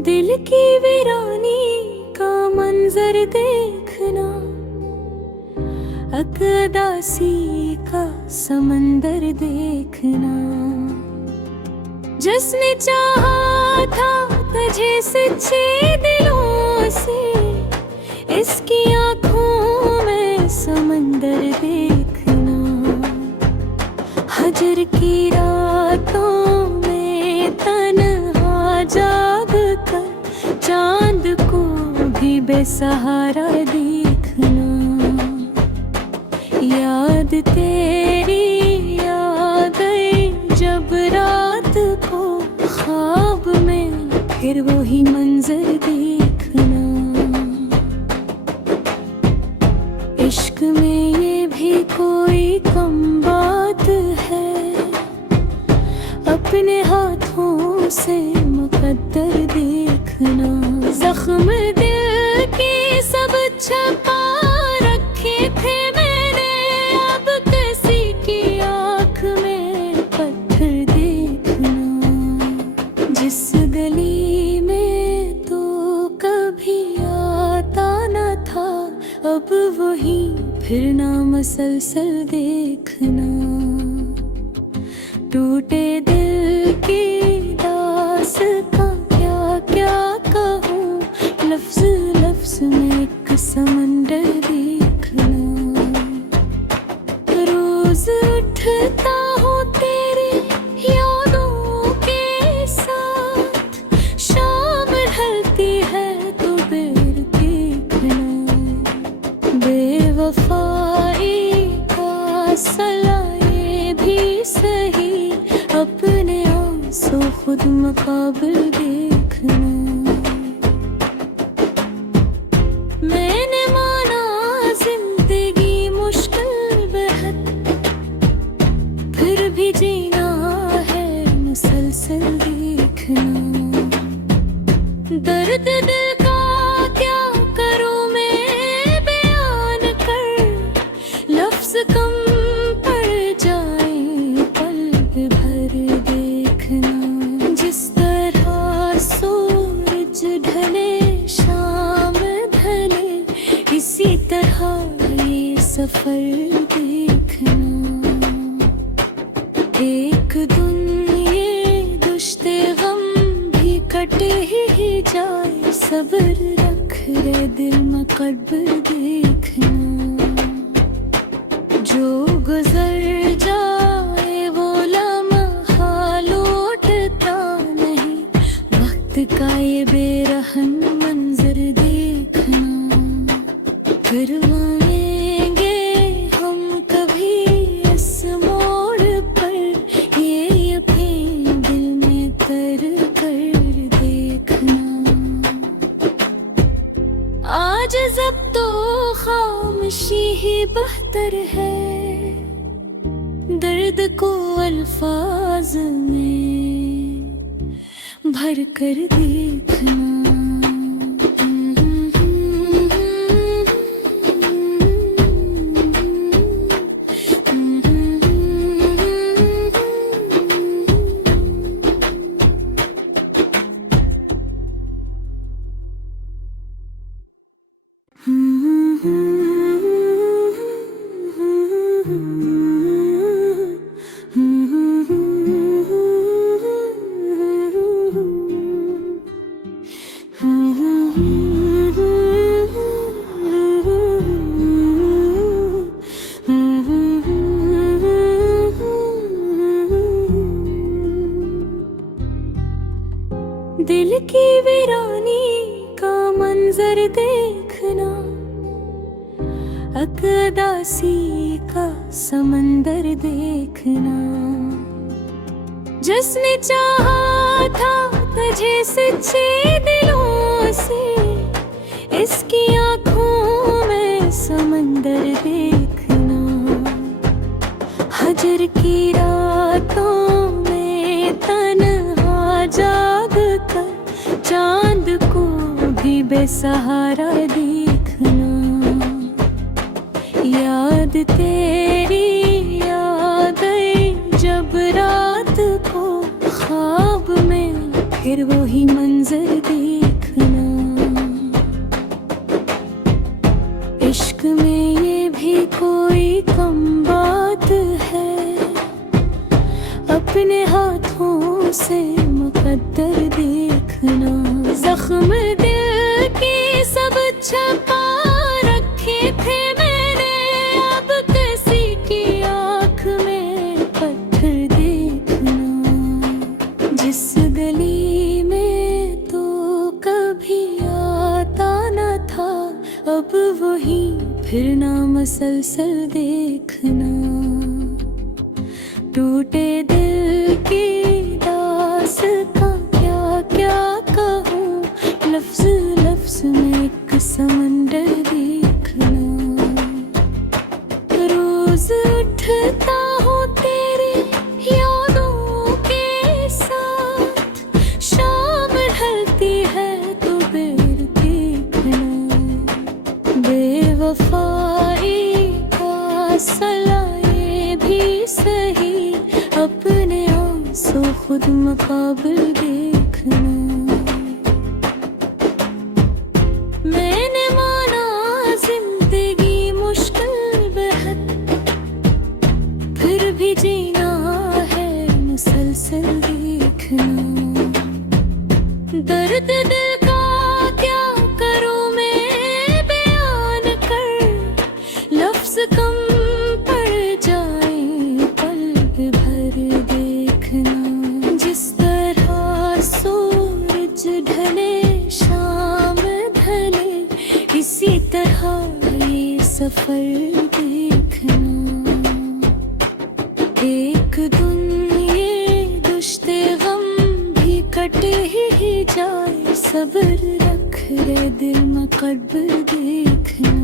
दिल की वीरानी का मंजर देखना, अकदासी का समंदर देखना। जिसने चाहा था तुझे सच्चे दिलों से, इसकी आँखों में समंदर देखना। हजर की रातों में तन्हा जाग कर चांद को भी बेसहारा देखना। याद तेरी याद आई जब रात को ख्वाब में फिर वही मंजर देखना। इश्क में ये भी कोई कम बात है, अपने हाथों से मुकद्दर देखना। जख्म दिल के सब छपा रखे थे मैंने, अब किसी की आँख में पत्थर देखना। जिस गली में तो कभी आता न था, अब वही फिरना मसलसल देखना। टूटे दिल की दास्तां क्या क्या कहूँ, लफ्ज़ लफ्ज़ में एक समंदर देखना। रोज उठता हूँ तेरी यादों के साथ, शाम ढलती है तो बेर देखना। बेवफाई का सला ये भी सही, अपने आंसू खुद मुकाबिल देखना। मैंने माना जिंदगी मुश्किल बेहद, फिर भी जीना है मुसलसल देखना। दर्द दिल का क्या करूं मैं बयान कर, लफ्ज़ कम पड़ जाए पल भर देखना। जिस तरह सूरज ढले शाम ढले, इसी तरह ये सफर देखना। एक दिन ये दुश्ते गम भी कटे ही जाए, सब्र रख रे दिल में कब्र देखना। जो गुजर जाए वो लम्हा लौटता नहीं, वक्त का ये बेरहम मंजर देखना। करवाएंगे हम कभी इस मोड़ पर, ये यकीन दिल में तर कर देखना। आज जब तो खामोशी ही बेहतर है, दर्द को अल्फाज में भर कर देखना। दिल की वीरानी का मंजर देखना, अकदासी का समंदर देखना। जिसने चाहा था तुझे सच्चे दिलों से, इसकी आँखों में समंदर बेसहारा देखना। याद तेरी याद आई जब रात को ख्वाब में, फिर वही मंजर देखना। इश्क में ये भी कोई कम बात है, अपने हाथों से मुकद्दर देखना। जख्म दिल के सब छपा रखे थे मैंने, अब किसी की आँख में पत्थर देखना। जिस गली में तो कभी आता न था, अब वही फिरना मसलसल देखना। टूटे दिल की दास्तां क्या क्या कहूँ, लफ्ज़ लफ्ज़ में एक समंदर देखना। रोज़ उठता हूँ तेरी यादों के साथ, शाम ढलती है तो बेर देखना। बेवफाई का सला ये भी सही, अपने आंसू खुद मुकाबिल देखना। मैंने माना जिंदगी मुश्किल बेहद, फिर भी जीना है मुसलसल देखना। दर्द दिल का क्या करूं मैं बयान कर, लफ्ज़ कम पड़ जाए पल भर देखना। जिस तरह सूरज ढले शाम ढले, इसी तरह ये सफर देखना। एक दिन ये दुश्ते गम भी कटे ही जाए, सब्र रख रे दिल में कब्र देखना।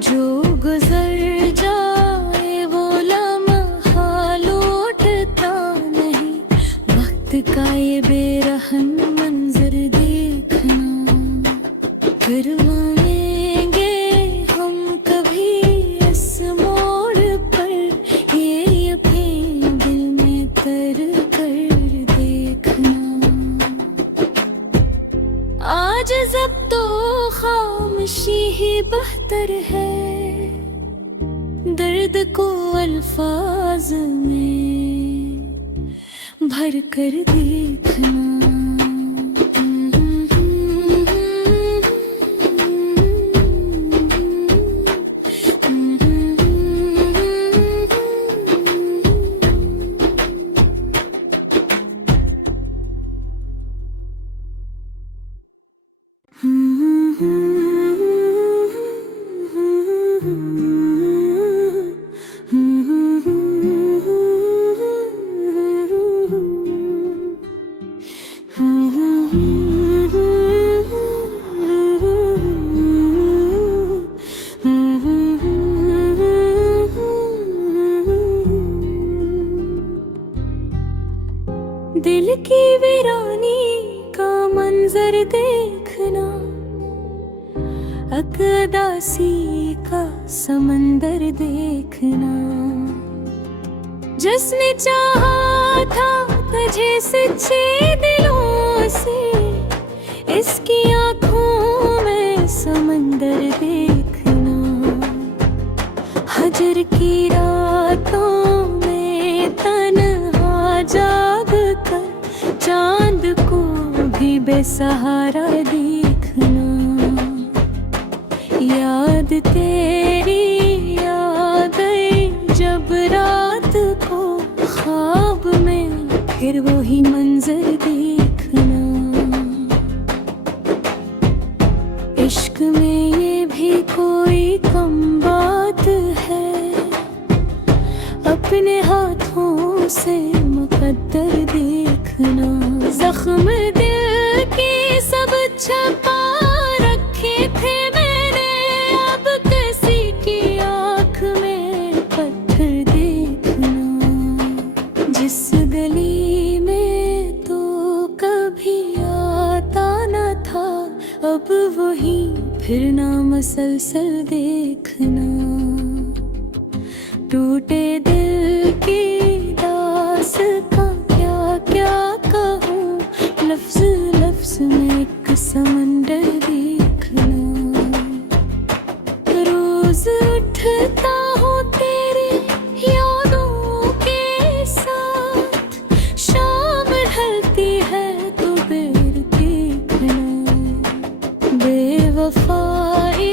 जो गुजर जाए वो लम्हा लौटता नहीं, वक्त का ये बेरहम मंजर देखना। फिर मानेंगे हम कभी इस मोड़ पर, ये यकीन दिल में तर कर देखना। आज जब तो खामोशी ही बेहतर है, दर्द को अल्फाज में भर कर देखना। दिल की वीरानी का मंजर देखना, अकदासी का समंदर देखना। जिसने चाहा था तुझे सच्चे दिलों से, इसकी आँखों में समंदर देखना। हजर की रातों में तन्हा जाग कर, चांद को भी बेसहारा देखना। याद तेरी याद आई जब रात को ख्वाब में, फिर वही मंजर देखना। इश्क में ये भी कोई कम बात है, अपने हाथों से मुकद्दर देखना। जख्म दिल के सब छपा रखे थे मैंने, अब किसी की आँख में पत्थर देखना। जिस गली में तो कभी आता न था, फिर ना मसलसल देखना। टूटे दिल की दास्तां क्या क्या कहूँ, लफ्ज लफ्ज में एक समंदर देखना। रोज उठता हूँ तेरी यादों के साथ, शाम ढलती है तो बेर देखना। बेवफाई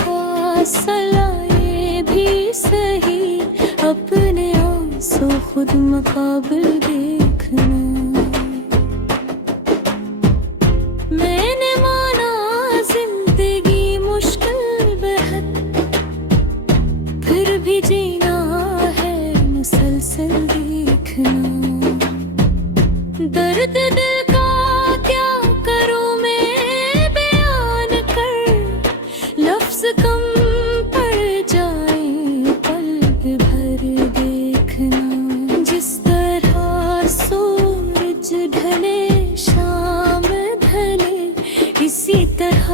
का सला ये भी सही, अपने आंसू खुद मुकाबिल देखना। मैंने माना जिंदगी मुश्किल बेहद, फिर भी जीना है मुसलसल देखना। दर्द दिल का क्या करूं मैं बयान कर, लफ्ज कम पड़ जाए पल भर देखना। जिस तरह सूरज ढले शाम ढले, इसी तरह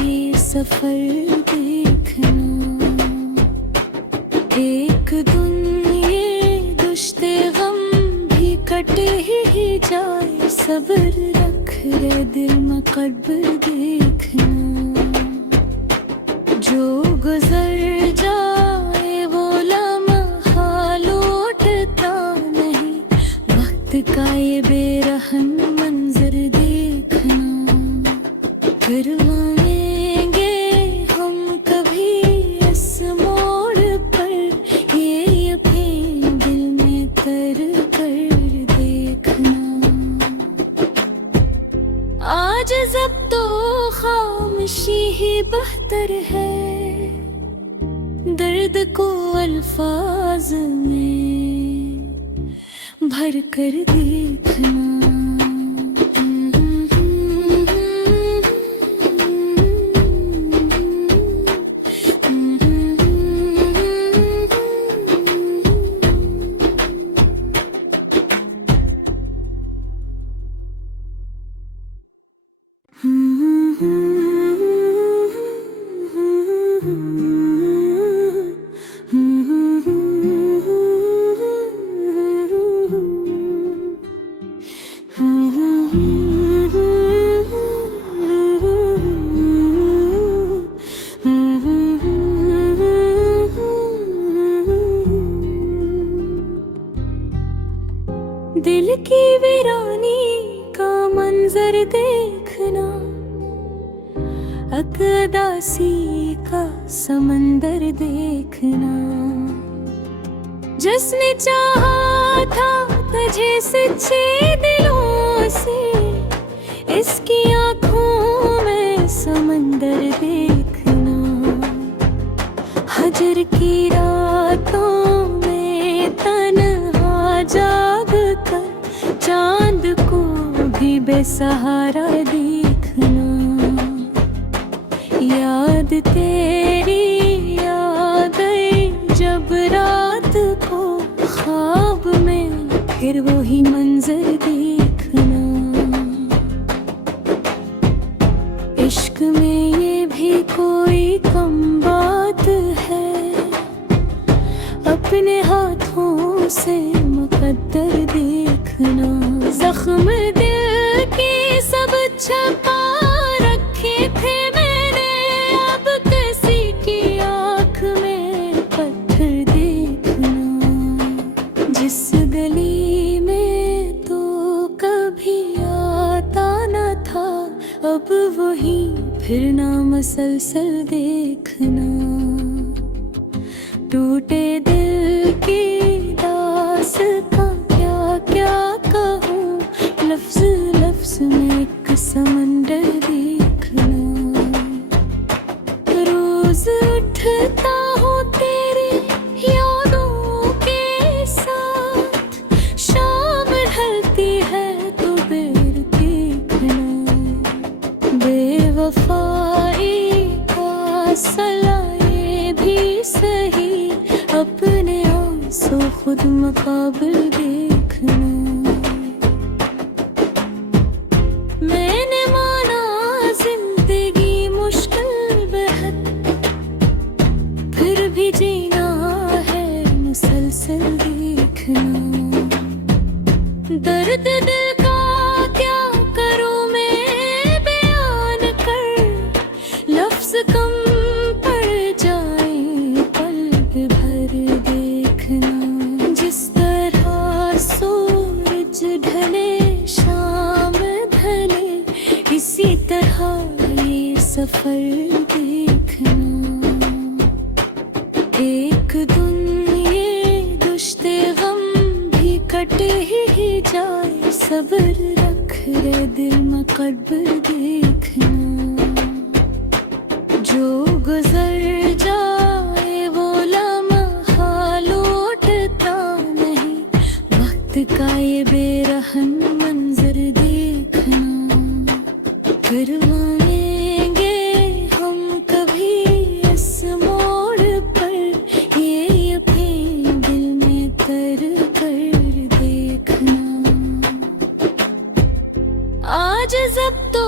ये सफर देखना। एक दिन ये दुश्ते गम भी कटे ही जाए, सब्र रख रे दिल में कब्र देखना। जो गुजर जाए वो लम्हा लौटता नहीं, वक्त का ये बेरहम मंजर देखना। फिर मानेंगे हम कभी इस मोड़ पर, ये यकीन दिल में कर कर देखना। आज जब तो खामोशी ही बेहतर है, दर्द को अल्फाज में भर कर देखना। दिल की वीरानी का मंजर देखना, अकदासी का समंदर देखना। जिसने चाहा था तुझे सच्चे दिलों से, इसकी आँखों में समंदर देखना। हजर की रातों में तन्हा जाग कर, चांद को भी बेसहारा देखना। याद तेरी याद आई जब रात को, ख्वाब में फिर वही मंजर देखना। इश्क में ये भी कोई कम बात है, अपने हाथों से मुकद्दर देखना। जख्म दिल के सब छपा रखे थे मैंने, अब किसी की आँख में पत्थर देखना। जिस गली में तो कभी आता न था, अब वही फिर ना मसलसल देखना। टूटे दिल की दास्तां क्या क्या कहूँ, लफ्ज लफ्ज में एक समंदर देखना। रोज उठता हूँ तेरी यादों के साथ, शाम ढलती है तो बेर देखना। बेवफाई का सला ये भी सही, अपने आंसू खुद मुकाबिल देखना। मैंने माना जिंदगी मुश्किल एक दिन ये दुश्ते गम भी कटे ही जाए, सब्र रख रे दिल में कब्र देखना। जो गुजर जाए वो लम्हा लौटता नहीं, वक्त का ये बेरहम मंजर देखना। करवाएंगे हम कभी इस मोड़ पर, ये यकीन दिल में तर कर देखना। आज जब तो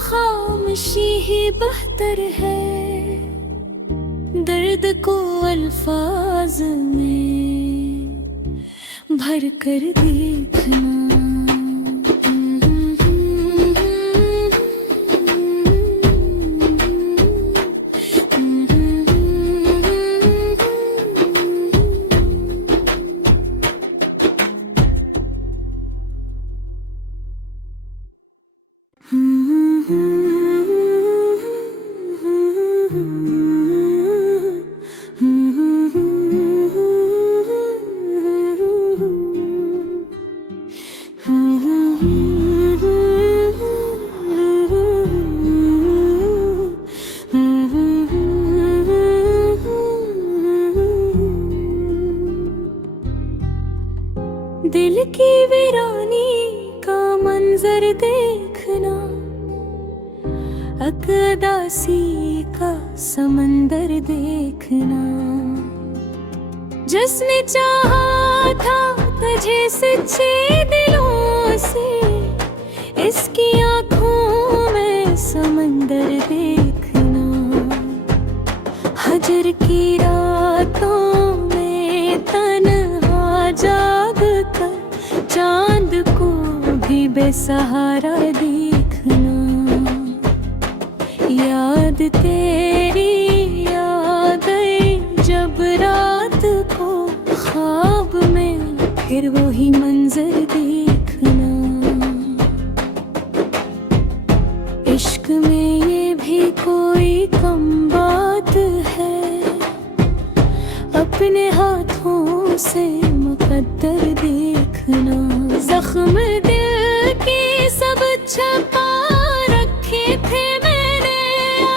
खामोशी ही बेहतर है, दर्द को अल्फाज में भर कर देखना। दिल की वीरानी का मंजर देखना, अकदासी का समंदर देखना। जिसने चाहा था तुझे सच्चे दिलों से, इसकी आंखों में समंदर देखना। हजर की रातों में तन्हा जाग कर, चांद को भी बेसहारा देखना। याद तेरी याद आई जब रात को, ख्वाब में फिर वही मंजर देखना। इश्क में ये भी कोई कम बात है, अपने हाथों से मुकद्दर देखना। जख्म दिल के सब छपा रखे थे मैंने,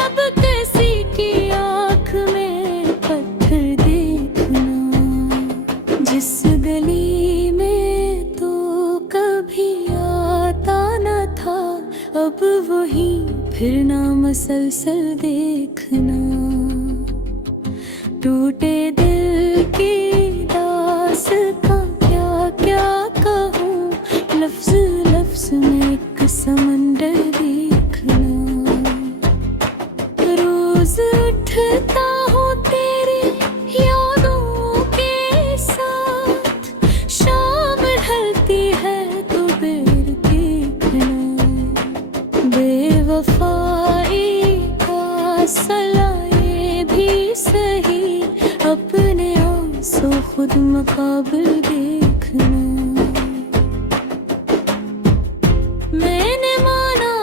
अब किसी की आँख में पत्थर देखना। जिस गली में तो कभी आता न था, अब वही फिरना मसलसल देखना। टूटे दिल की दास्तां क्या क्या कहूँ, लफ्ज लफ्ज में एक समंदर देखना। रोज उठता हूँ तेरे यादों के साथ, शाम ढलती है तो देर देखना। बेवफाई का सला ये भी सही, अपने आंसू खुद मुकाबिल देखना। मैंने माना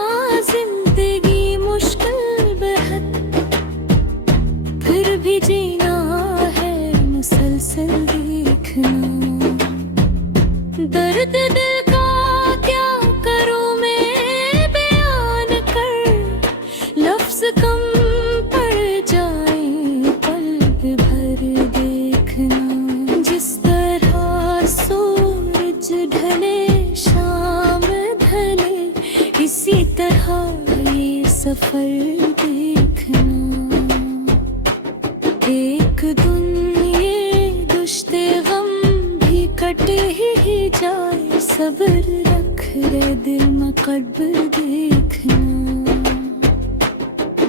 जिंदगी मुश्किल बेहद, फिर भी जीना है मुसलसल देखना। दर्द दिल का क्या करूं मैं बयान कर, लफ्ज कम पड़ जाए पल भर देखना। जिस तरह सूरज ढले शाम ढले, इसी तरह ये सफर देखना। एक दिन ये दुश्ते गम भी कटे ही जाए, सब्र रख रे दिल में कब्र देखना।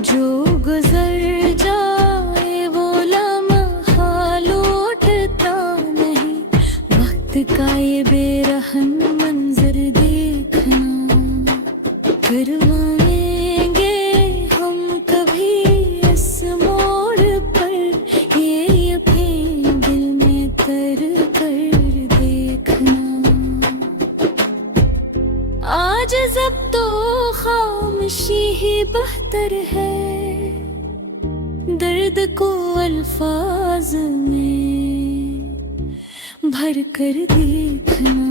जो गुजर जाए वो लम्हा लौटता नहीं, वक्त का ये बेरहम मंजर देखना। करवाएंगे हम कभी इस मोड़ पर, ये यकीन दिल में तर कर देखना। आज जब तो खामोशी ही बेहतर है, दर्द को अल्फाज में भर कर देखना।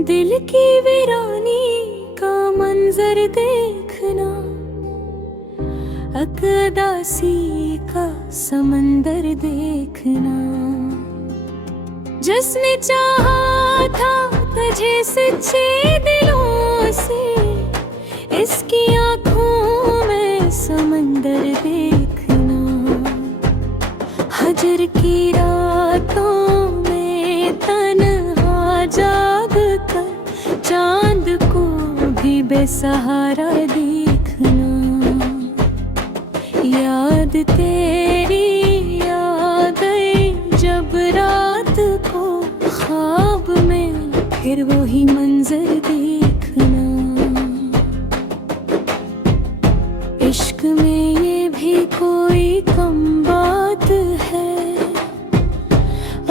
दिल की वीरानी का मंजर देखना, अकदासी का समंदर देखना। जिसने चाहा था तुझे सच्चे दिलों से, इसकी आंखों में समंदर देखना। हजर की रातों में तन्हा जाग कर चांद को भी बेसहारा देखना। याद तेरी याद आई जब रात को ख्वाब में, फिर वही मंजर देखना। इश्क में ये भी कोई कम बात है,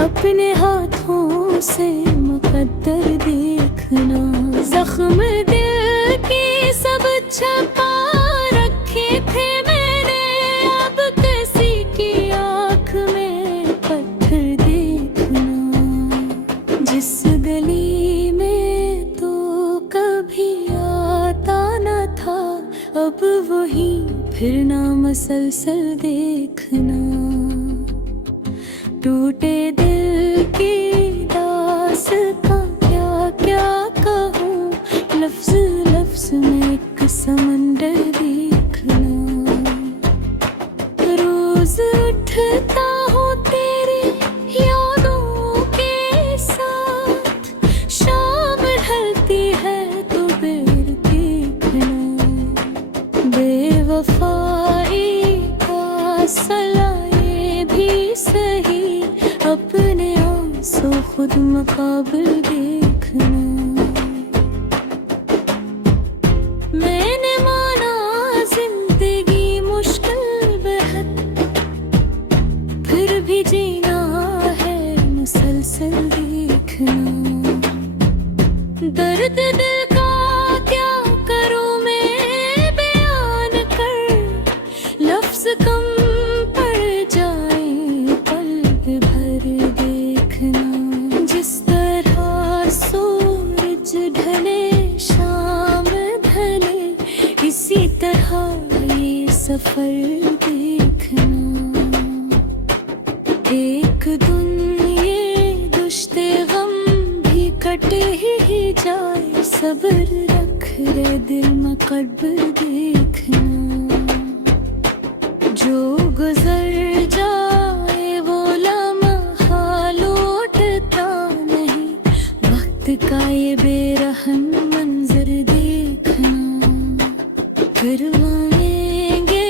अपने हाथों से मुकद्दर देखना। जख्म दिल के सब छपा रखे थे मैंने, अब किसी की आँख में पत्थर देखना। जिस गली में तो कभी आता न था, अब वही फिरना मसलसल देखना। टूटे दिल की दास्तां क्या क्या कहूँ, लफ्ज लफ्ज में एक समंदर देखना। रोज उठता हूँ तेरी यादों के साथ, शाम ढलती है तो बेर देखना। बेवफाई का सला ये भी सही, अपने आंसू खुद मुकाबिल देखना। मैंने माना जिंदगी मुश्किल बेहद, फिर भी जीना है मुसलसल देखना। दर्द दिल का क्या करूं मैं बयान कर, लफ्ज कम पड़ जाए पल भर देखना। जिस तरह सूरज ढले शाम ढले, इसी तरह ये सफर देखना। एक दिन ये दुश्ते गम भी कटे ही जाए, सब्र रख रे दिल में कब्र देखना। जो गुजर जाए वो लम्हा लौटता नहीं, वक्त का ये बेरहम मंजर देखना। करवाएंगे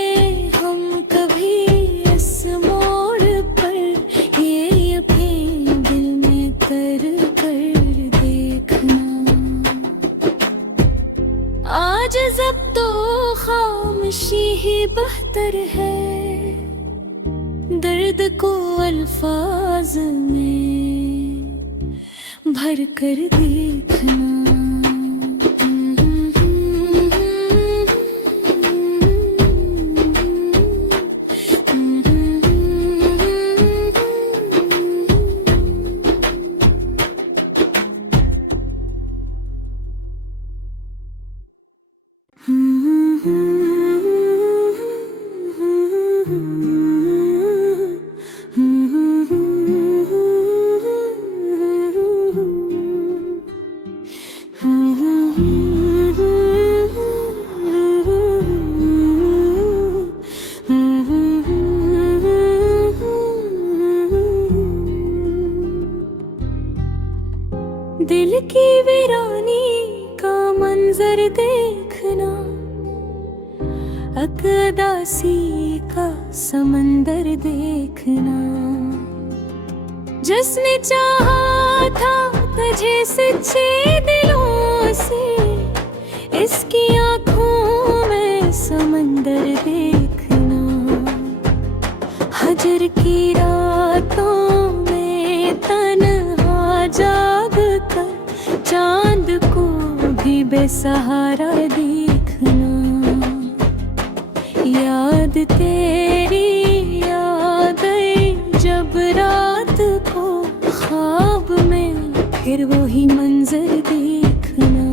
हम कभी इस मोड़ पर, ये यकीन दिल में कर कर देखना। आज जब तो खामोशी ही बेहतर है, दर्द को अल्फाज में भर कर देखना। दिल की वीरानी का मंजर देखना, अकदासी का समंदर देखना। जिसने चाहा था तुझे सच्चे दिलों से, इसकी आँखों में समंदर देखना। हजर की रातों में तन्हा जाग कर चांद को भी बेसहारा देखना। याद तेरी याद आई जब रात को ख्वाब में, फिर वही मंजर देखना।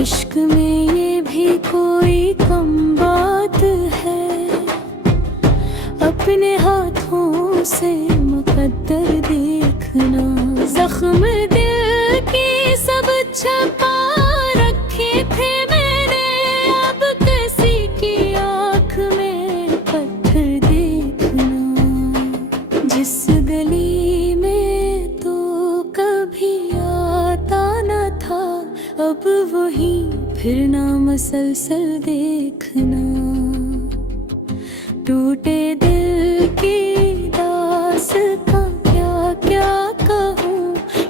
इश्क में ये भी कोई कम बात है, अपने हाथों से मुकद्दर देखना। जख्म दिल की सब छपा रखे थे मैंने, अब किसी की आँख में पत्थर देखना। जिस गली में तो कभी आता न था, अब वही फिरना मसलसल देखना। टूटे दिल की दास्तां क्या क्या कहूँ,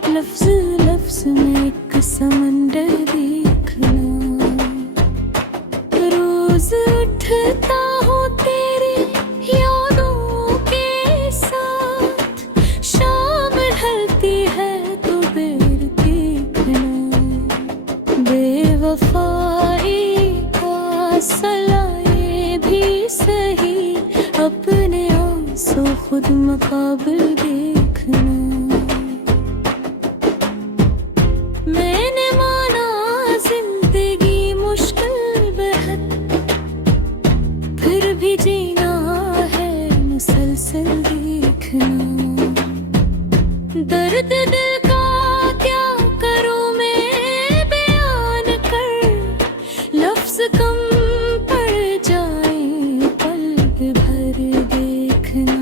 लफ्ज लफ्ज में एक समंदर देखना। रोज उठता हूँ तेरी यादों के साथ, शाम ढलती है तो बेर देखना। बेवफाई का सला ये भी सही, अपने आंसू खुद मुकाबिल देखना। मैंने माना जिंदगी मुश्किल बेहद, फिर भी जीना है मुसलसल देखना। दर्द दिल का क्या करूं मैं बयान कर, लफ्ज कम पड़ जाए पल भर देखना।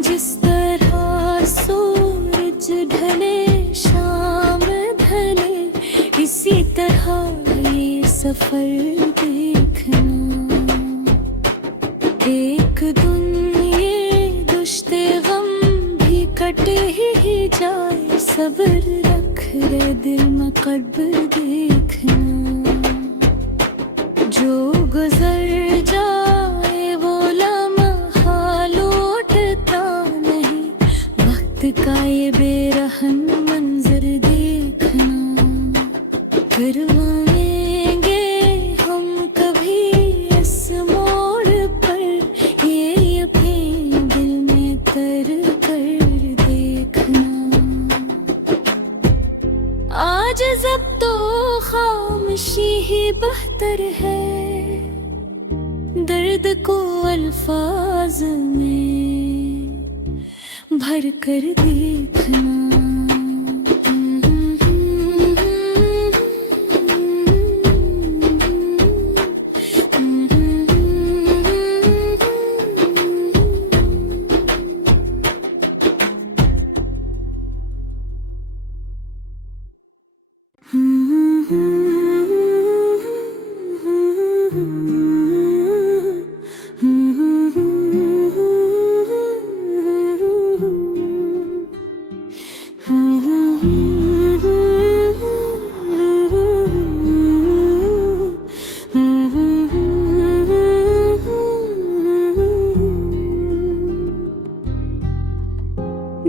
जिस तरह सूरज ढले शाम ढले, इसी तरह ये सफर देखना। एक दिन ये दुश्ते गम भी कटे ही जाए, सब्र रख रे दिल में कब्र देखना। जो गुजर जाए वो लम्हा लौटता नहीं, वक्त का ये बेरहम मंजर देखना। करवाएंगे हम कभी इस मोड़ पर, ये यकीन दिल में तर कर देखना। आज जब तो खामोशी ही बेहतर है, दर्द को अल्फाज में भर कर देखना।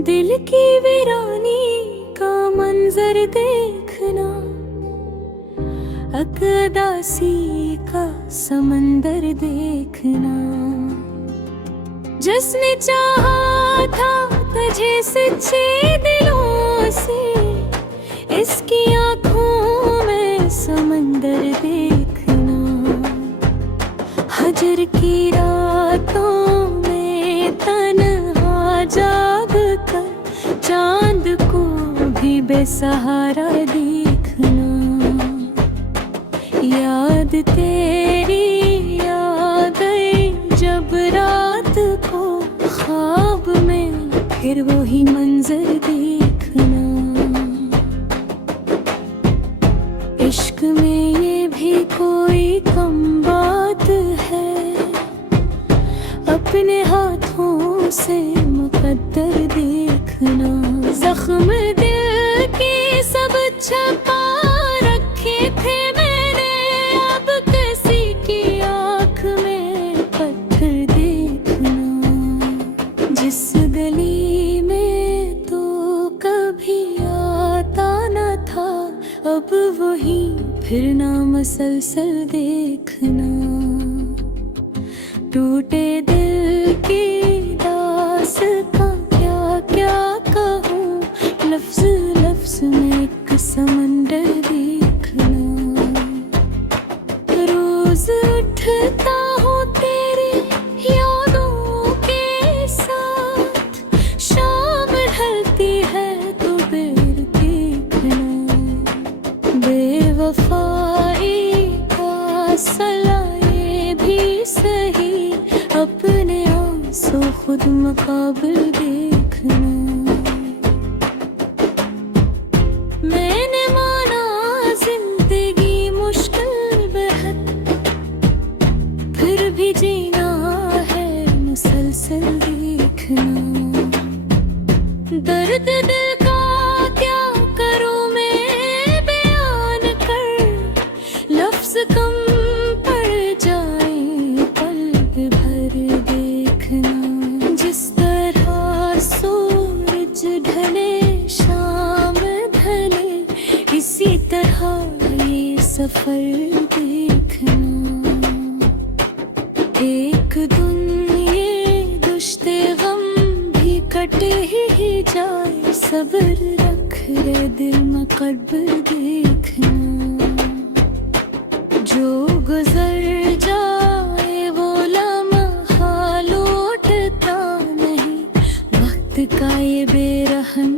दिल की वीरानी का मंजर देखना, अकदासी का समंदर देखना। जिसने चाहा था तुझे सच्चे दिलों से, इसकी आँखों में समंदर देखना। हजर की रातों में तन्हा जाग कर चांद को भी बेसहारा देखना। याद तेरी याद आई जब रात को ख्वाब में, फिर वही मंजर देखना। इश्क में ये भी कोई कम बात है, अपने हाथों से मुकद्दर देखना। जख्म दिल की सब छपा रखे थे मैंने, अब किसी की आँख में पत्थर देखना। जिस गली में तो कभी आता न था, अब वही फिर ना मसलसल देखना। टूटे दिल की दास्तां क्या क्या कहूँ, लफ्ज लफ्ज में एक समंदर देखना। रोज उठता हूँ तेरी यादों के साथ, शाम ढलती है तो बेर देखना। बेवफाई का सला ये भी सही, अपने आंसू खुद मुकाबिल देखना। मैंने माना जिंदगी मुश्किल बेहद, फिर भी जीना है मुसलसल देखना। दर्द दिल का क्या करूं मैं बयान कर, लफ्ज कम पड़ जाए पल भर देखना। जिस तरह सूरज ढले शाम ढले, इसी तरह ये सफर देखना। एक दिन ये दुश्ते गम भी कटे ही जाए, सब्र रख रे दिल में कब्र देखना। जो गुजर जाए वो लम्हा लौटता नहीं, वक्त का ये बेरहम